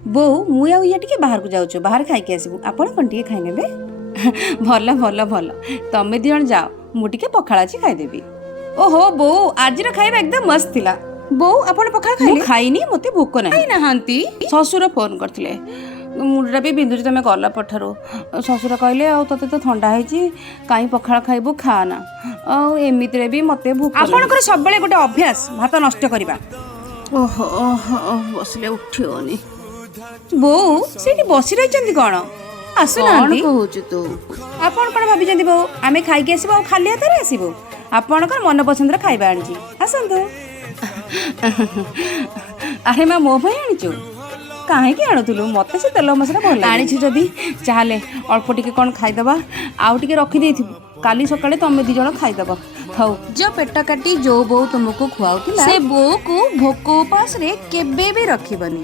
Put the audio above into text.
ବୋଉ ମୁଁ ଆଉ ଇଏ ଟିକେ ବାହାରକୁ ଯାଉଛୁ, ବାହାରେ ଖାଇକି ଆସିବୁ। ଆପଣ କ'ଣ ଟିକେ ଖାଇନେବେ? ଭଲ ଭଲ ଭଲ, ତମେ ଦି ଜଣ ଯାଅ, ମୁଁ ଟିକେ ପଖାଳ ଅଛି ଖାଇଦେବି। ଓହୋ ବୋଉ, ଆଜିର ଖାଇବା ଏକଦମ ମସ୍ତ ଥିଲା। ବୋଉ ଆପଣ ପଖାଳ ଖାଇଲେ? ମୁଁ ଖାଇନି, ମୋତେ ଭୋକ ନାହିଁ। ଖାଇନାହାନ୍ତି? ଶ୍ୱଶୁର ଫୋନ୍ କରିଥିଲେ, ମୁଣ୍ଡଟା ବି ବିନ୍ଧୁଛି ତମେ ଗଲା ପଠାରୁ। ଶ୍ୱଶୁର କହିଲେ ଆଉ ତତେ ତ ଥଣ୍ଡା ହେଇଛି, କାହିଁ ପଖାଳ ଖାଇବୁ, ଖାଆନା। ଆଉ ଏମିତିରେ ବି ମୋତେ ଭୋକ ନାହିଁ। ଆପଣଙ୍କର ସବୁବେଳେ ଗୋଟେ ଅଭ୍ୟାସ ଭାତ ନଷ୍ଟ କରିବା। ଓହୋ ବସିଲେ ଉଠିବନି। ବୋଉ ସେଇଠି ବସି ରହିଛନ୍ତି କ'ଣ? ଆସୁନାହାନ୍ତି? କ'ଣ କହୁଛୁ ତୁ? ଆପଣ କ'ଣ ଭାବିଛନ୍ତି ବୋଉ, ଆମେ ଖାଇକି ଆସିବୁ ଆଉ ଖାଲି ହାତରେ ଆସିବୁ? ଆପଣଙ୍କର ମନ ପସନ୍ଦର ଖାଇବା ଆଣିଛି, ଆସନ୍ତୁ। ଆରେ ମା, ମୋ ପାଇଁ ଆଣିଛୁ? କାହିଁକି ଆଣୁଥିଲୁ, ମୋତେ ସେ ତେଲ ମସଲା ଭଲ ଆଣିଛୁ ଯଦି ଚାହେଲେ ଅଳ୍ପ ଟିକେ କ'ଣ ଖାଇଦେବା, ଆଉ ଟିକେ ରଖିଦେଇଥିବୁ, କାଲି ସକାଳେ ତମେ ଦି ଜଣ ଖାଇଦେବ। ହଉ ଯୋଉ ପେଟ କାଟି ଯୋଉ ବୋଉ ତୁମକୁ ଖୁଆଉଥିଲା ସେ ବୋଉକୁ ଭୋକ ଉପାସରେ କେବେ ବି ରଖିବନି।